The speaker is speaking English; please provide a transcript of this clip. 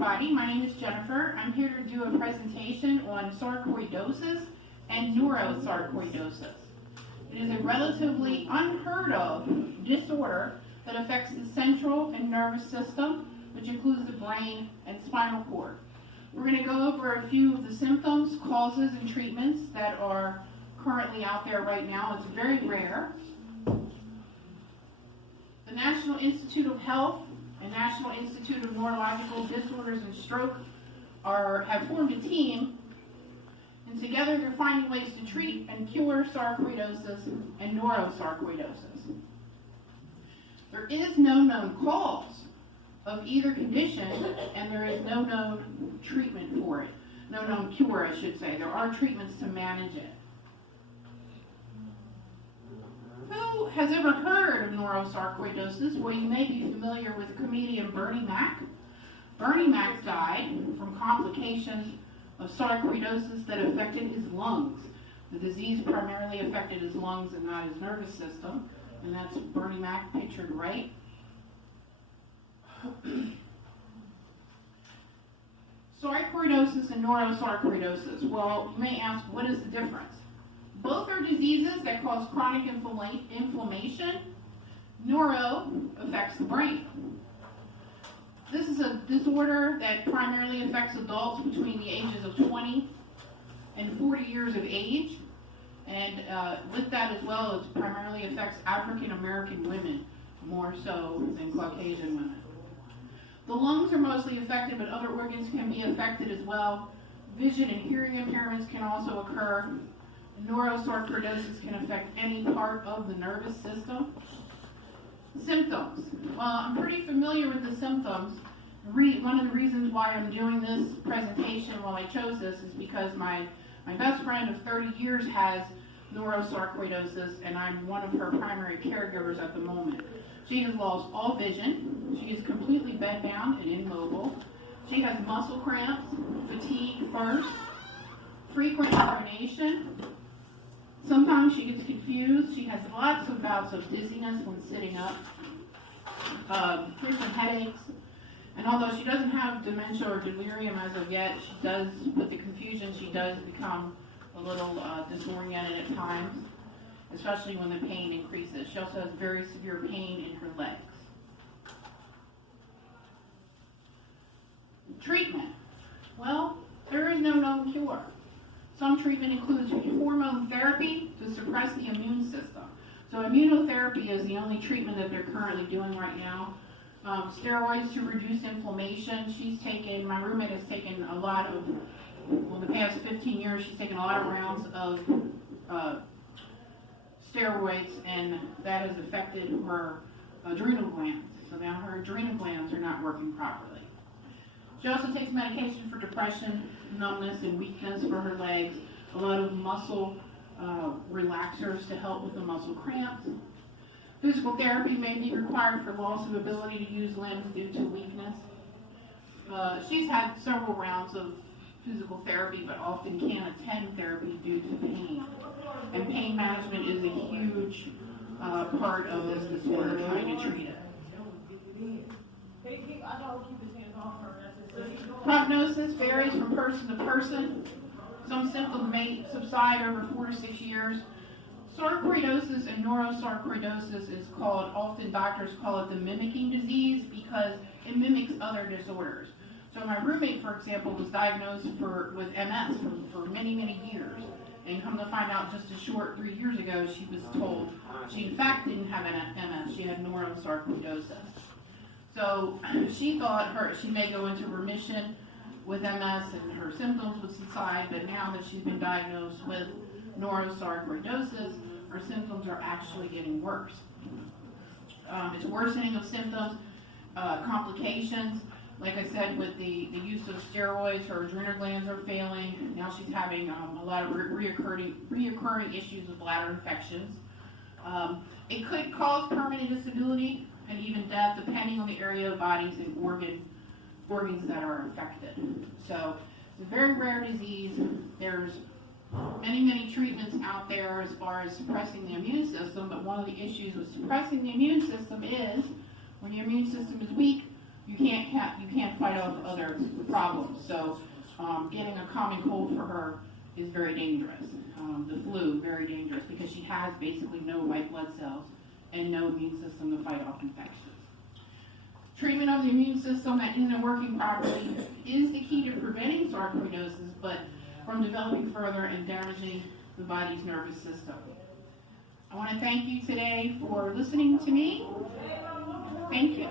everybody. My name is Jennifer. I'm here to do a presentation on sarcoidosis and neurosarcoidosis. It is a relatively unheard of disorder that affects the central and nervous system, which includes the brain and spinal cord. We're going to go over a few of the symptoms, causes, and treatments that are currently out there right now. It's very rare. The National Institute of Health and National Institute of Neurological Disorders and Stroke have formed a team, and together they're finding ways to treat and cure sarcoidosis and neurosarcoidosis. There is no known cause of either condition, and there is no known treatment for it. No known cure, I should say. There are treatments to manage it. Who has ever heard of neurosarcoidosis? Well, you may be familiar with comedian Bernie Mac. Bernie Mac died from complications of sarcoidosis that affected his lungs. The disease primarily affected his lungs and not his nervous system, and that's Bernie Mac pictured right. Sarcoidosis and neurosarcoidosis. Well, you may ask, what is the difference? Both are diseases that cause chronic inflammation. Neuro affects the brain. This is a disorder that primarily affects adults between the ages of 20 and 40 years of age. And with that as well, it primarily affects African American women more so than Caucasian women. The lungs are mostly affected, but other organs can be affected as well. Vision and hearing impairments can also occur. Neurosarcoidosis can affect any part of the nervous system. Symptoms. Well, I'm pretty familiar with the symptoms. One of the reasons why I'm doing this presentation while I chose this is because my best friend of 30 years has neurosarcoidosis, and I'm one of her primary caregivers at the moment. She has lost all vision. She is completely bedbound and immobile. She has muscle cramps, fatigue first, frequent urination. Sometimes she gets confused. She has lots of bouts of dizziness when sitting up, frequent headaches. And although she doesn't have dementia or delirium as of yet, she does, with the confusion, she does become a little disoriented at times, especially when the pain increases. She also has very severe pain in her legs. Treatment. Well, there is no known cure. Some treatment includes hormone therapy to suppress the immune system. So immunotherapy is the only treatment that they're currently doing right now. Steroids to reduce inflammation. My roommate has taken a lot of, well, the past 15 years, she's taken a lot of rounds of steroids, and that has affected her adrenal glands. So now her adrenal glands are not working properly. She also takes medication for depression, numbness, and weakness for her legs, a lot of muscle relaxers to help with the muscle cramps. Physical therapy may be required for loss of ability to use limbs due to weakness. She's had several rounds of physical therapy, but often can't attend therapy due to pain. And pain management is a huge part of this disorder, trying to treat it. Prognosis varies from person to person. Some symptoms may subside over 4 to 6 years. Sarcoidosis and neurosarcoidosis is called, often doctors call it the mimicking disease because it mimics other disorders. So my roommate, for example, was diagnosed with MS for many, many years. And come to find out just a short 3 years ago, she was told she in fact didn't have MS, she had neurosarcoidosis. So she thought she may go into remission with MS and her symptoms would subside, but now that she's been diagnosed with neurosarcoidosis, her symptoms are actually getting worse. It's worsening of symptoms, complications. Like I said, with the use of steroids, her adrenal glands are failing. Now she's having a lot of reoccurring issues with bladder infections. It could cause permanent disability and even death, depending on the area of bodies and organs that are affected. So it's a very rare disease. There's many treatments out there as far as suppressing the immune system, but one of the issues with suppressing the immune system is when your immune system is weak, you can't fight off other problems. So getting a common cold for her is very dangerous. The flu, very dangerous, because she has basically no white blood cells and no immune system to fight off infections. Treatment of the immune system that isn't working properly is the key to preventing sarcoidosis, but from developing further and damaging the body's nervous system. I want to thank you today for listening to me. Thank you.